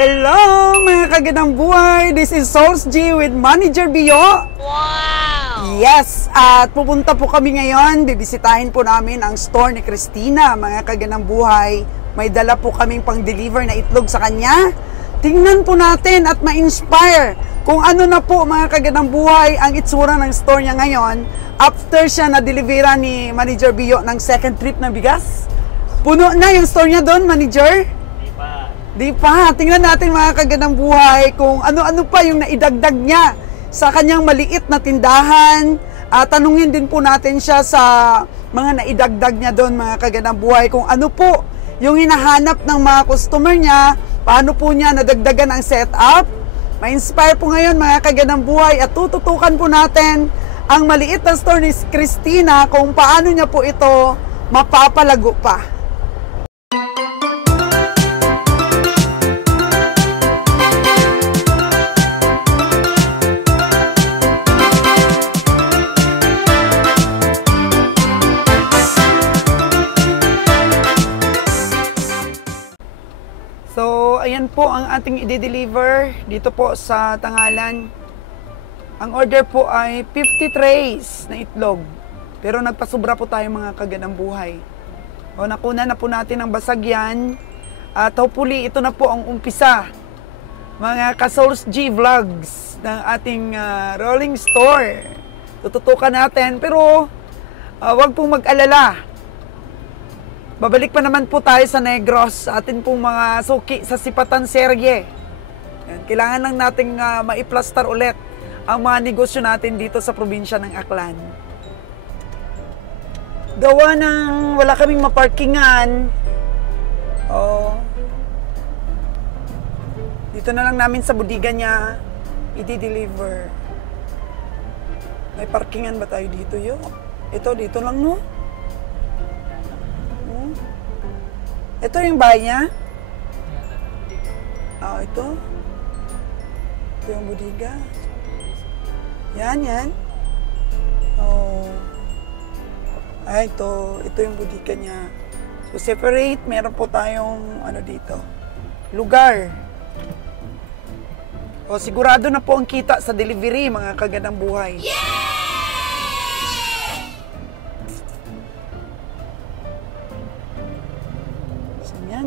Hello mga kagandang buhay! This is Source G with Manager Bio. Wow! Yes! At pupunta po kami ngayon. Bibisitahin po namin ang store ni Christina, mga kagandang buhay. May dala po kaming pang-deliver na itlog sa kanya. Tingnan po natin at ma-inspire kung ano na po mga kagandang buhay ang itsura ng store niya ngayon after siya na-delivera ni Manager Bio ng second trip na bigas. Puno na yung store niya doon, Manager? Di pa. Tingnan natin mga kagandang buhay kung ano-ano pa yung naidagdag niya sa kanyang maliit na tindahan. Tanungin din po natin siya sa mga naidagdag niya doon mga kagandang buhay kung ano po yung hinahanap ng mga customer niya, paano po niya nadagdagan ang setup. Ma-inspire po ngayon mga kagandang buhay at tututukan po natin ang maliit na store ni Christina kung paano niya po ito mapapalago pa. So, ayan po ang ating i-deliver dito po sa Tangalan. Ang order po ay 50 trays na itlog. Pero nagpasubra po tayo mga kagandang buhay. O, nakuna na po natin ang basag yan. At hopefully, ito na po ang umpisa. Mga ka-Source G vlogs ng ating rolling store. Tututukan natin. Pero, wag pong mag-alala. Babalik pa naman po tayo sa Negros, sa atin pong mga suki sa Sipatan Serye. Yan, kailangan lang nating maiplastar ulit ang mga negosyo natin dito sa probinsya ng Aklan. Gawa ng wala kaming maparkingan. Dito na lang namin sa budiga niya i-deliver. May parkingan ba tayo dito yo? Ito, dito lang no? Ito yung bahay niya? Ito. Ito yung budiga. Yan. Ito yung budiga niya. So, separate. Meron po tayong, dito, lugar. Sigurado na po ang kita sa delivery, mga kagandang buhay. Yeah!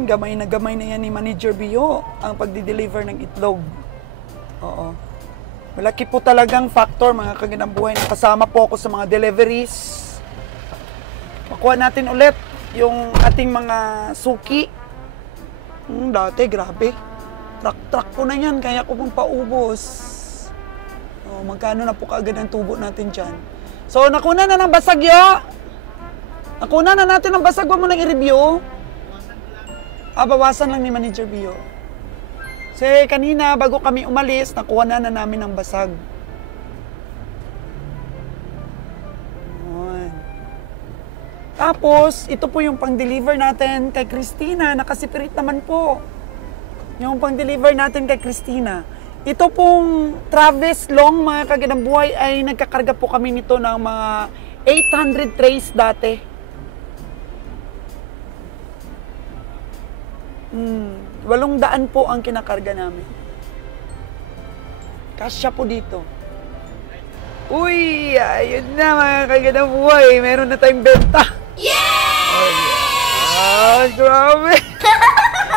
Gamay na yan ni Manager Bio ang pagdi-deliver ng itlog. Oo. Malaki po talagang factor mga kagandang buhay na kasama po ako sa mga deliveries. Makuha natin ulit yung ating mga suki. Dati, grabe. Truck ko na yan, kaya ko pong paubos. Magkano na po kaagad ang tubo natin dyan. So, nakuna na ng basag yo. Nakuna na natin ng basag. Huwag mo nang i-review. Bawasan lang ni Manager Bio. Kasi kanina, bago kami umalis, nakuha na namin ang basag. Tapos, ito po yung pang-deliver natin kay Christina. Nakasipirit naman po. Yung pang-deliver natin kay Christina. Ito pong Travis Long, mga kagandang buhay, ay nagkakarga po kami nito ng mga 800 trays dati. 800 po ang kinakarga namin. Kasya po dito. Uy, ayun na mga kagandang buhay. Meron na tayong benta. Yeah! Grabe.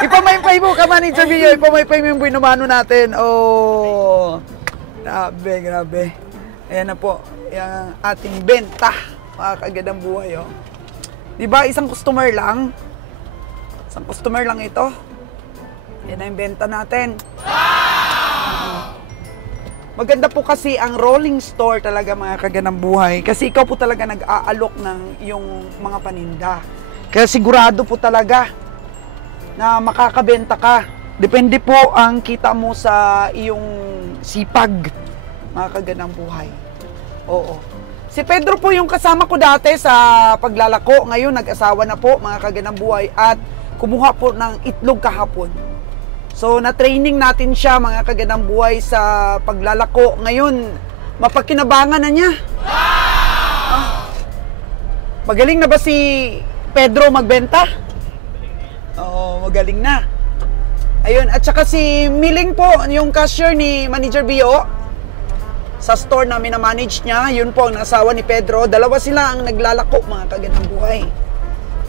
Ipamaypay mo ka, Manager Bio. Ipamaypay mo yung binumano natin. Grabe. Ayan na po. Yung ating benta. Mga kagandang buhay. Diba, isang customer lang? Isang customer lang ito. Yan na yung benta natin. Wow! Maganda po kasi ang rolling store talaga mga kagandang buhay. Kasi ikaw po talaga nag-aalok ng yung mga paninda. Kaya sigurado po talaga na makakabenta ka. Depende po ang kita mo sa iyong sipag, mga kagandang buhay. Oo. Si Pedro po yung kasama ko dati sa paglalako. Ngayon nag-asawa na po mga kagandang buhay at kumuha po ng itlog kahapon. So, na-training natin siya, mga kagandang buhay, sa paglalako. Ngayon, mapagkinabangan na niya. Wow! Magaling na ba si Pedro magbenta? Oo, magaling na. Ayun, at saka si Miling po, yung cashier ni Manager Bio, sa store namin na manage niya, yun po ang asawa ni Pedro. Dalawa sila ang naglalako, mga kagandang buhay.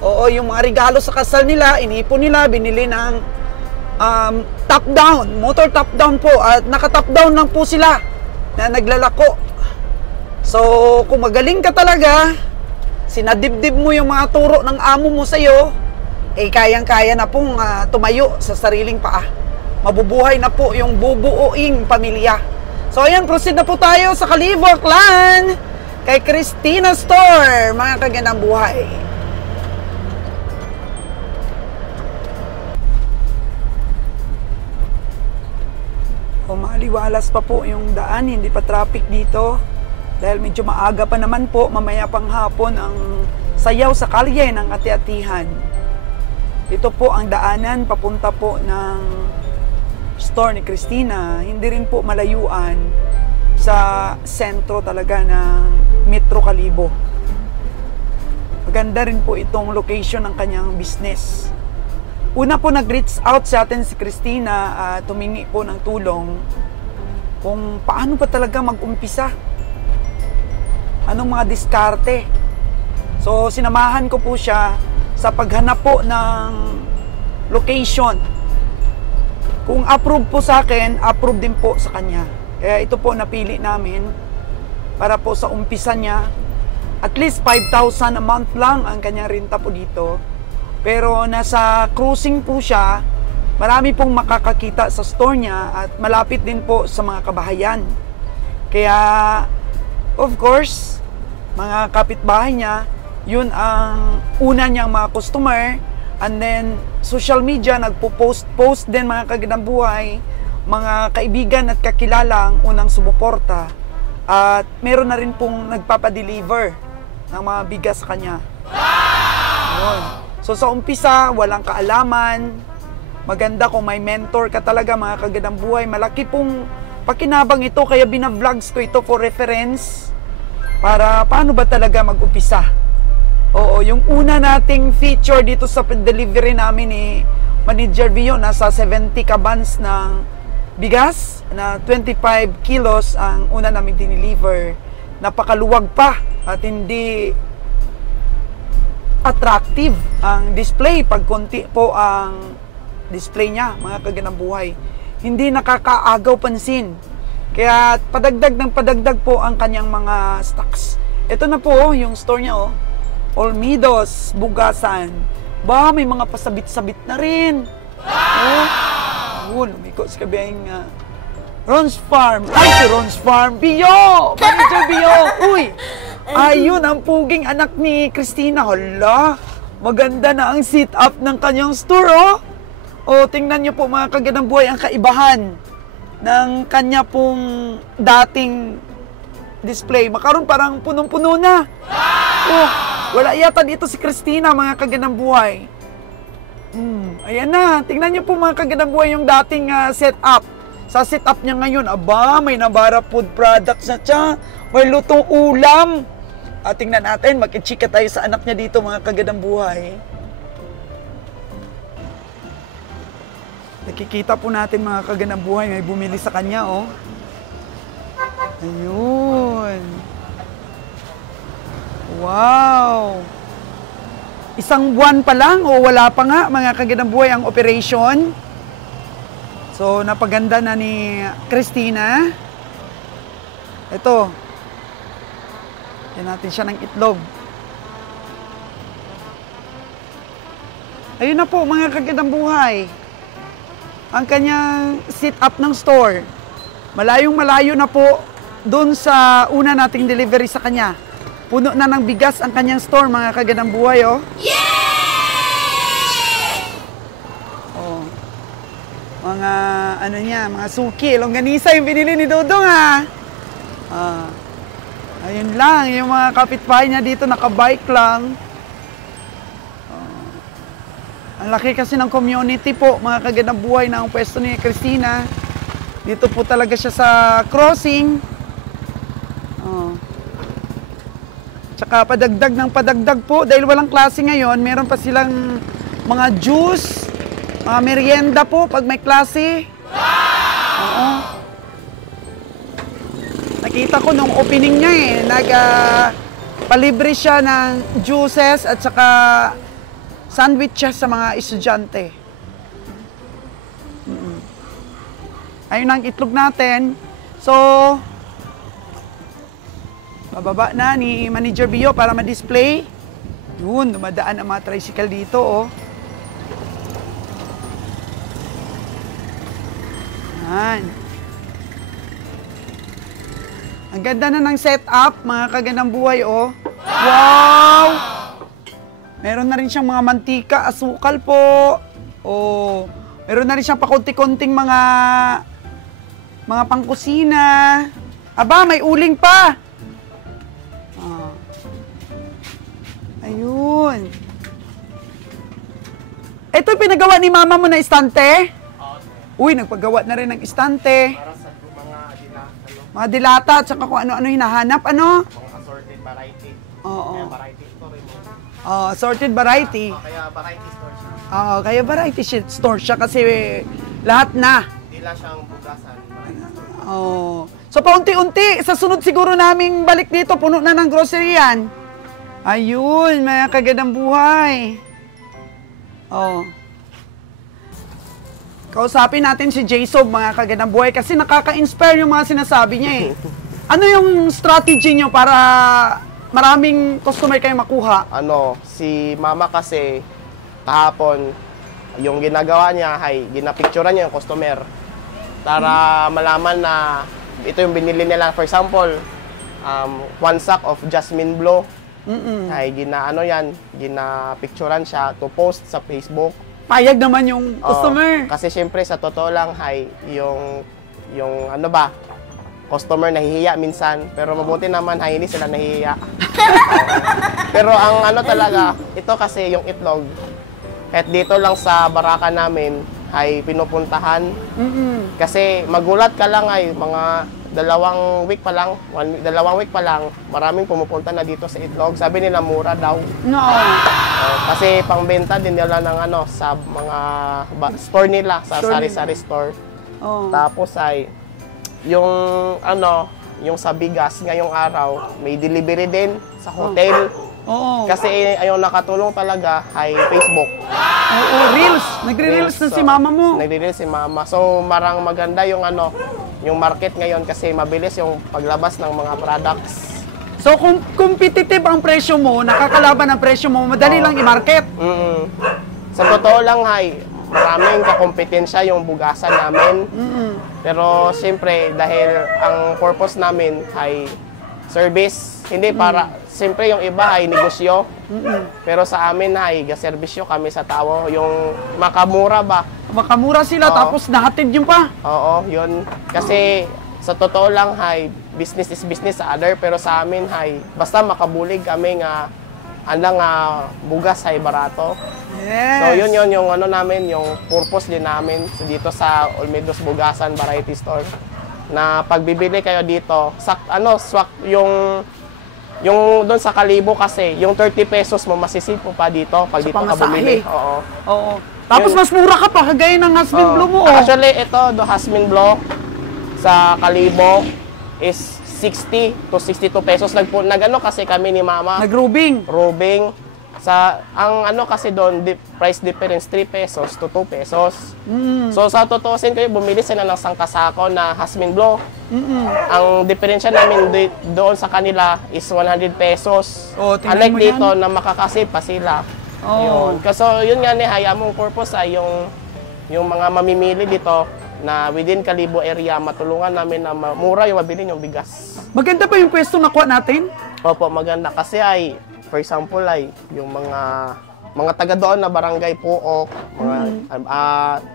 Oo, yung mga regalo sa kasal nila, inipon nila, binili ng top down, motor top down po. At naka-top down lang po sila na naglalako. So, kung magaling ka talaga, sinadibdib mo yung mga turo ng amo mo sa'yo, eh kayang-kaya na pong tumayo sa sariling paa. Mabubuhay na po yung bubuuing pamilya. So ayan, proceed na po tayo sa Kalibo Clan kay Christina Store, mga kagandang buhay. Maliwalas pa po yung daan, hindi pa traffic dito. Dahil medyo maaga pa naman po, mamaya pang hapon ang sayaw sa kalye ng ati-atihan. Ito po ang daanan papunta po ng store ni Christina. Hindi rin po malayuan sa sentro talaga ng Metro Kalibo. Maganda rin po itong location ng kanyang business. Una po nag-reach out sa atin si Christina at tumingi po ng tulong kung paano ba talaga mag-umpisa. Anong mga diskarte. So sinamahan ko po siya sa paghanap po ng location. Kung approve po sa akin, approve din po sa kanya. Kaya ito po napili namin para po sa umpisa niya. At least 5,000 a month lang ang kanyang renta po dito. Pero nasa cruising po siya, marami pong makakakita sa store niya at malapit din po sa mga kabahayan. Kaya, of course, mga kapitbahay niya, yun ang una niyang mga customer. And then, social media, nagpo-post din mga kagandang buhay, mga kaibigan at kakilalang unang sumuporta. At meron na rin pong nagpapadeliver ng mga bigas sa kanya. Yun. So sa umpisa, walang kaalaman. Maganda kung may mentor ka talaga, mga kagandang buhay. Malaki pong pakinabang ito, kaya binavlogs ko ito for reference. Para paano ba talaga mag-umpisa. Oo, yung una nating feature dito sa delivery namin ni Manager Vio, nasa 70 kabans ng bigas, na 25 kilos ang una namin dineliver. Napakaluwag pa at hindi attractive ang display pag konti po ang display niya, mga kagandang buhay. Hindi nakakaagaw pansin. Kaya padagdag ng padagdag po ang kanyang mga stocks. Ito na po yung store niya, oh. Olmidos, Bugasan. Ba, may mga pasabit-sabit na rin. Oh, lumiko sa kabihang Ron's Farm. Ay, si Ron's Farm. Bio! Manager Bio! Uy! Ayun, ang puging anak ni Christina. Hala, maganda na ang sit-up ng kanyang store, oh. O, tingnan niyo po, mga kagandang buhay, ang kaibahan ng kanya pong dating display. Makaroon parang punong-puno na. Oh, wala yata dito si Christina, mga kagandang buhay. Ayan na, tingnan niyo po, mga kagandang buhay, yung dating setup. Sa setup niya ngayon, aba, may Nabara food products na siya. May lutong ulam. At tingnan natin, mag-chika tayo sa anak niya dito, mga kagandang buhay. Nakikita po natin, mga kagandang buhay, may bumili sa kanya, oh. Ayun. Wow. Isang buwan pa lang o wala pa nga, mga kagandang buhay, ang operation. So, napaganda na ni Christina. Ito. Yan natin siya ng itlog. Ayun na po, mga kagandang buhay. Ang kanyang sit-up ng store. Malayong-malayo na po doon sa una nating delivery sa kanya. Puno na ng bigas ang kanyang store, mga kagandang buhay, oh. Oh. Mga, ano niya, mga suki, longganisa yung binili ni Dodong, ha. Ayun lang, yung mga kapitbahay niya dito, nakabike lang. Ang laki kasi ng community po, mga kagandang buhay, na ang pwesto ni Christina. Dito po talaga siya sa crossing. Tsaka padagdag ng padagdag po, dahil walang klase ngayon, meron pa silang mga juice, Mga merienda po pag may klase. Oo. Nakita ko nung opening niya palibre siya ng juices at saka sandwiches sa mga estudyante. Ayun ang itlog natin. So, bababa na ni Manager Bio para ma-display. Yun, dumadaan ang mga tricycle dito, oh. Yan. Ang ganda na ng setup, mga kagandang buhay, oh. Wow! Meron na rin siyang mga mantika, asukal po. Oh, meron na rin siyang pakunti-kunting mga pangkusina. Aba, may uling pa. Ah. Ayun. Ito yung pinagawa ni mama mo na istante? Uy, nagpagawa na rin ng istante. Para sa mga dilata. Mga dilata at saka kung ano-ano hinahanap, ano? Mga assorted variety. Oo. Kaya variety store mo. Assorted variety. Kaya variety store siya. Oo, kaya variety store siya kasi lahat na. Hindi lang siyang bugasan. Oh. So paunti-unti, sa sunod siguro naming balik dito, puno na ng grocery yan. Ayun, mga kagandang buhay. Oh. Kausapin natin si J-Sob, mga kagandang buhay, kasi nakaka-inspire yung mga sinasabi niya eh. Ano yung strategy niyo para maraming customer kayo makuha? Si mama kasi kahapon, yung ginagawa niya ay ginapicturean niya yung customer para malaman na ito yung binili nila. For example, 1 sack of jasmine blow. Ay ginapicturean siya to post sa Facebook. Payag naman yung customer. Kasi syempre sa totoo lang yung customer nahihiya minsan, pero mabuti naman hindi sila nahihiya. Pero ang talaga, ito kasi yung itlog, kahit dito lang sa baraka namin ay pinupuntahan. Kasi magulat ka lang mga 2 week pa lang, 2 week pa lang, maraming pumupunta na dito sa itlog. Sabi nila mura daw. No. Kasi pangbenta din nila ng sa mga store nila, sa sari-sari store. Oh. Tapos yung sa bigas ngayong araw, may delivery din sa hotel. Oo. Kasi yung nakatulong talaga ay Facebook. Oo, Reels. Nagre-reels na si mama mo. Nagre-reels si mama. So, maganda yung yung market ngayon kasi mabilis yung paglabas ng mga products. So, kung competitive ang presyo mo, nakakalaban ang presyo mo, madali lang i-market. Sa totoo lang, maraming kakompetensya yung bugasan namin. Pero, siyempre, dahil ang purpose namin ay service, hindi para, siyempre yung iba ay negosyo. Pero sa amin ay gaserbisyo kami sa tao. Yung makamura ba? Makamura sila, tapos nahatid yung pa. Oo, yun. Kasi sa totoo lang, business is business sa other. Pero sa amin, basta makabulig kami nga bugas ay barato. Yes. So yun yung namin, yung purpose din namin dito sa Olmedos Bugasan Variety Store. Na pagbibili kayo dito, swak yung doon sa Kalibo kasi, yung 30 pesos mo masisipo pa dito pag dito ka bumili. Oo. Tapos mas mura ka pa, kagaya ng Hasmin Blue mo. Actually, ito, the Hasmin Blue sa Kalibo is 60 to 62 pesos. Kasi kami ni mama. Nag-rubing. Rubing. Ang kasi doon, price difference 3 pesos to 2 pesos. So sa totoosin kayo, bumili sila ng sangkasako na Hasmin Blue. Ang diferensya namin doon sa kanila is 100 pesos. Unlike dito na makakasave pa sila. Yun. Kasi yun nga among purpose ay yung mga mamimili dito na within Kalibo area, matulungan namin na mura yung mabili yung bigas. Maganda pa yung pwesto nakuha natin? Opo, maganda. Kasi for example, yung mga taga doon na barangay Puok,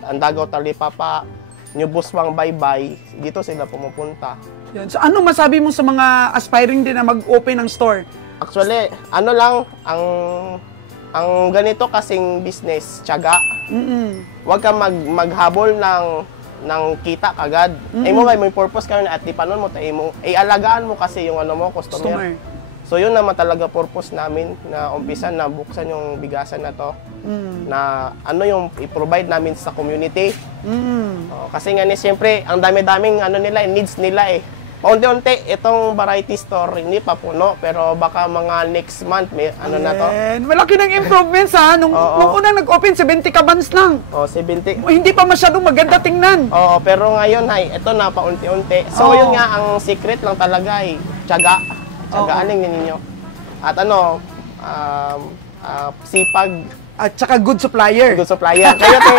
Andagaw, Talipapa, New Buswang, Baybay, dito sila pumupunta. Yan. So ano masabi mo sa mga aspiring din na mag-open ng store? Actually, ang ganito kasing business, tiyaga. Huwag kang maghabol ng kita kagad. Ay mo may purpose ka na at di panon mo alagaan mo kasi yung customer. So yun naman talaga purpose namin na umpisa na buksan yung bigasan na to. Na ano yung i-provide namin sa community. Kasi nga ni siyempre, ang dami-daming ano nila, needs nila eh. Paunti-unti, itong variety store, hindi pa puno, pero baka mga next month, may ano na to. Malaki ng improvements ha. Nung unang nag-open, 70 kabans lang. 70. Hindi pa masyadong maganda tingnan. Oo, pero ngayon, ito na paunti-unti. So, yun nga, ang secret lang talaga ay tiyaga. Tiyagaan lang ninyo. At ano, sipag. At saka good supplier. Good supplier. Kayo, te.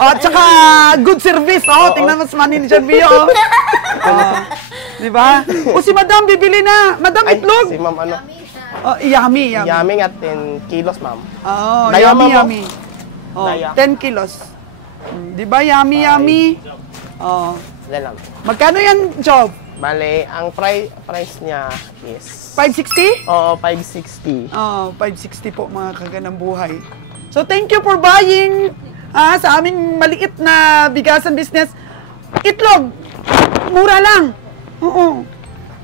At saka good service. Tingnan mo sa manager Bio. Di ba? Si Madam, bibili na. Madam, itlog. Si Ma'am, ano? Yummy. Yummy at 10 kilos, Ma'am. Yummy. Daya. 10 kilos. Di ba? Yummy. Lang. Magkano yan, Job? Bale, ang price niya is... 560? Oo, 560. 560 po mga kaganang buhay. So, thank you for buying sa aming maliit na bigasan business. Itlog! Mura lang! Oo.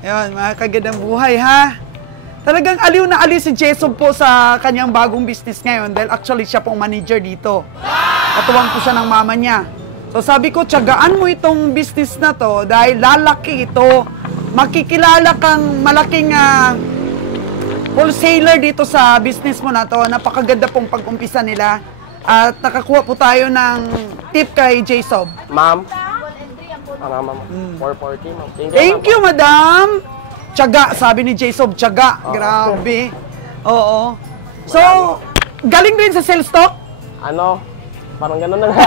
Ayan, mga kaganang buhay, ha? Talagang aliw na aliw si Jason po sa kanyang bagong business ngayon dahil actually siya pong manager dito. Katuwang po siya ng mama niya. So sabi ko, tiyagaan mo itong business na to dahil lalaki ito. Makikilala kang malaking wholesaler dito sa business mo na to. Napakaganda pong pag-umpisa nila. At nakakuha po tayo ng tip kay J-Sob. Ma'am. 440, ma'am. Thank you, madam. Tiyaga, sabi ni J-Sob, tiyaga. Grabe. Oo. So, galing din sa sales stock? Ano? Parang gano'n na nga.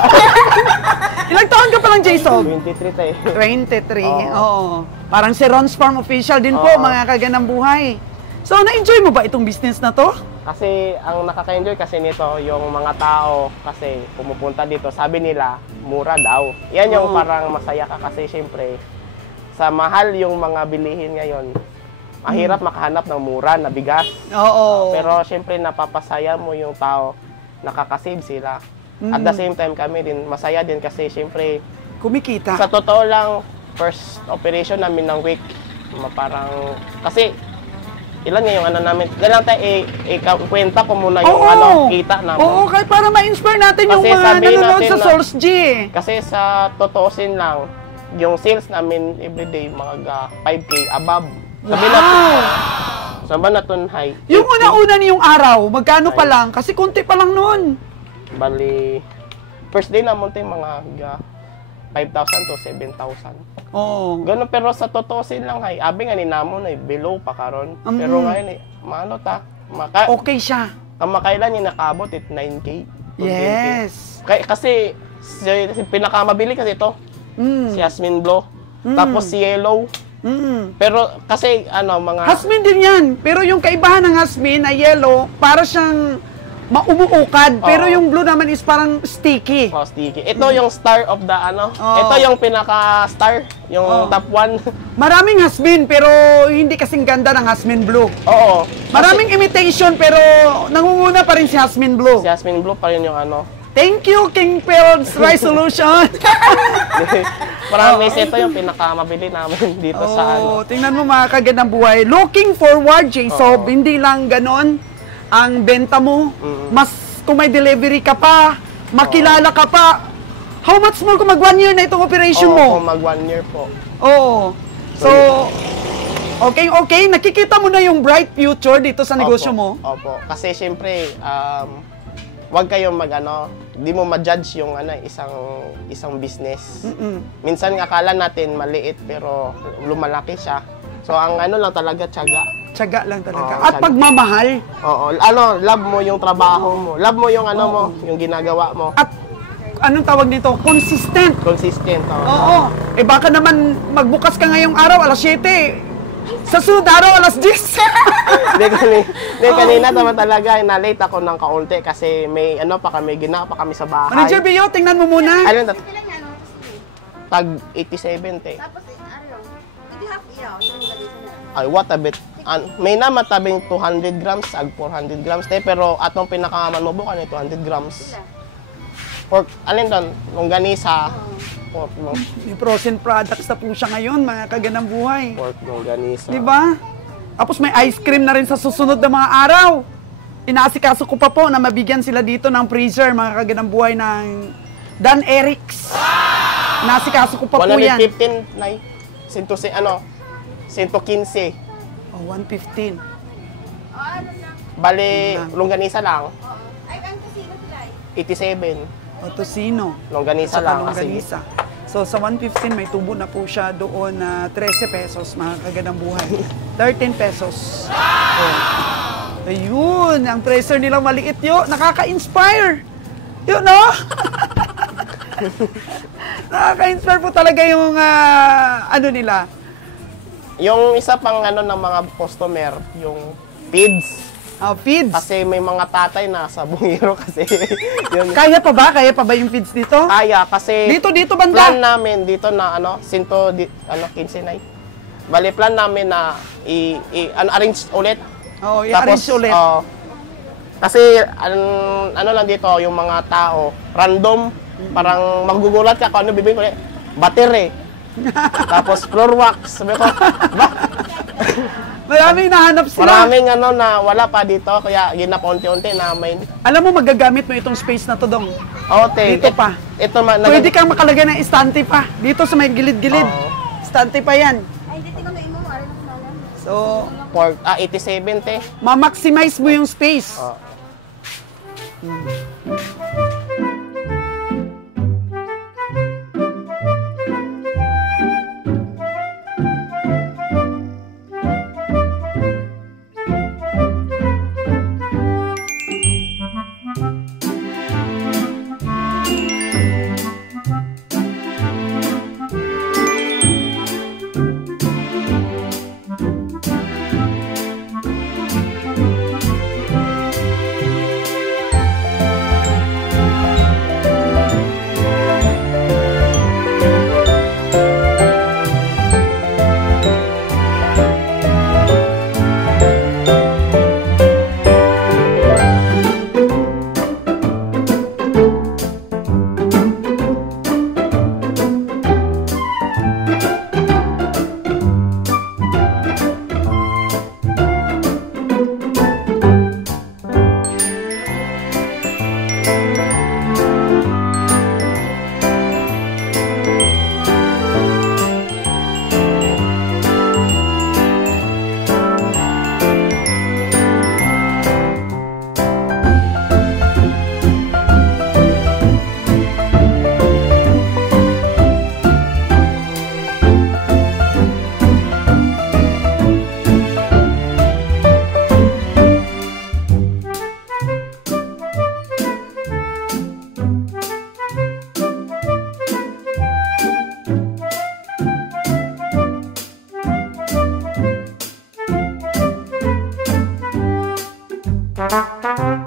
Ilang taon ka pa lang, J-Sob? 23 tayo. 23, oo. Parang si Ron's Farm Official din po, mga kaganang buhay. So, na-enjoy mo ba itong business na to? Kasi, ang nakaka-enjoy kasi nito, yung mga tao, kasi pumupunta dito, sabi nila, mura daw. Yan yung parang masaya ka kasi, syempre, sa mahal yung mga bilihin ngayon, mahirap makahanap ng mura na bigas. Oo. Pero, syempre, napapasaya mo yung tao, nakakasave sila. At the same time kami din, masaya din kasi syempre, kumikita. sa totoo lang, first operation namin ng week, parang, kasi, ilan nga yung ano namin, lang tayo, kwenta ko muna yung kita namin. Oo, kahit para ma-inspire natin yung Kasi mga sabihin nanonood natin sa na- Source G. Kasi sa totoosin lang, yung sales namin everyday, mga 5K above. Sabi na ito high. Yung una-una niyong araw, magkano pa lang? Kasi konti pa lang noon. Bali, first day naman tayo mga 5,000 to 7,000. Oo. Ganun, pero sa totoosin lang, abi nga ni namon ay below pa karon. Pero ngayon, maano ta, Okay siya. kamakailan yung nakabot, 9K. 10K. Yes. Kasi, si pinakamabili kasi ito, si Jasmine Blow. Tapos si Yellow. Pero kasi, mga... Hasmin din yan. Pero yung kaibahan ng hasmin na yellow, para siyang maumuukad. Pero yung blue naman is parang sticky. Sticky. Ito yung star of the Ito yung pinaka-star, yung top 1. Maraming hasmin, pero hindi kasing ganda ng hasmin blue. Oo. Maraming imitation, pero nangunguna pa rin si hasmin blue. Si Jasmine Blue pa rin yung Thank you, King Phil's Rice Solution. Promise, ito yung pinakamabili namin dito sa Tingnan mo mga kagandang buhay. Looking forward, J-Sob, hindi lang ganon ang benta mo. Mas kung may delivery ka pa, makilala ka pa. How much more kung mag 1 year na itong operation mo? Kung mag 1 year po. Oo. So, okay. Nakikita mo na yung bright future dito sa negosyo mo? Opo. Kasi syempre, wag kayong di mo ma-judge yung isang business. Minsan akala natin maliit pero lumalaki siya. So ang lang talaga tiyaga. Tiyaga lang talaga. Oo, At tiyaga. pagmamahal. Oo, love mo yung trabaho mo. Love mo yung mo, yung ginagawa mo. At anong tawag nito? Consistent. Consistent. Oo. Baka naman magbukas ka ngayong araw, alas 7. Sa sunod araw, alas 10. Kanina naman talaga, na-late ako ng kaunti kasi may kami, ginawa pa kami sa bahay. Manager Bio, tingnan mo muna. Tag 87, te. Tapos, hindi half iyaw. Ay, what a bit. May namatabing 200 grams, ag 400 grams, te. Pero atong pinakamanubo ka 200 grams. Pork, doon? Longganisa. Pork, May frozen products na po siya ngayon, mga kaganang buhay. Pork, longganisa. Di ba? Tapos may ice cream na rin sa susunod na mga araw. Inaasikaso ko pa po na mabigyan sila dito ng freezer, mga kagandang buhay ng Dan Eric's. Inaasikaso ko pa po yan. 115, Nay. 115. Oh, 115. Bali, longganisa lang. Ay, ang kusino sila eh. 87. O, tocino. Longganisa Sa lang. Kasi longganisa. So, sa 115, may tubo na po siya doon na 13 pesos, mga kagandang buhay. 13 pesos. Oh. Ayun, ang tracer nilang maliit yun. Nakaka-inspire. Yun, no? Nakaka-inspire po talaga yung, ano nila. yung isa pang ano ng mga customer, yung feeds. Feeds. Kasi may mga tatay na sa bungiro kasi. Yun. Kaya pa ba? Kaya pa ba yung feeds dito? Kaya kasi Dito banda. plan namin dito na ano, 15 na. Bali plan namin na arrange ulit. Oo, i-arrange ulit. Kasi ano lang dito, yung mga tao, random, parang magugulat ka kung ano bibigyan ko ulit. Battery. Tapos floor wax. Sabi ko, Maraming nahanap sila. maraming ano na wala pa dito, kaya ginap unti-unti na may... Alam mo, magagamit mo itong space na to, Dong. Okay. Dito pa. Ito Pwede kang makalagay ng estante pa. Dito sa may gilid-gilid. Oo. Estante pa yan. Ay, hindi tingnan mo imo. Ano na kumalan? So, 87 te. ma-maximize mo yung space. Oh. Thank you.